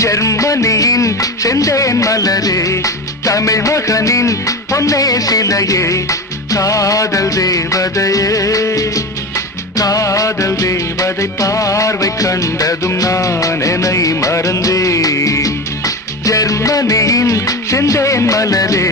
ஜெர்மனியின் செந்தேன் மலரே, தமிழ் மகனின் பொன்னே சிலையே, காதல் தேவதையே, காதல் தேவதை பார்வை கண்டதும் நான் என்னை மறந்தேன். ஜெர்மனியின் செந்தேன் மலரே,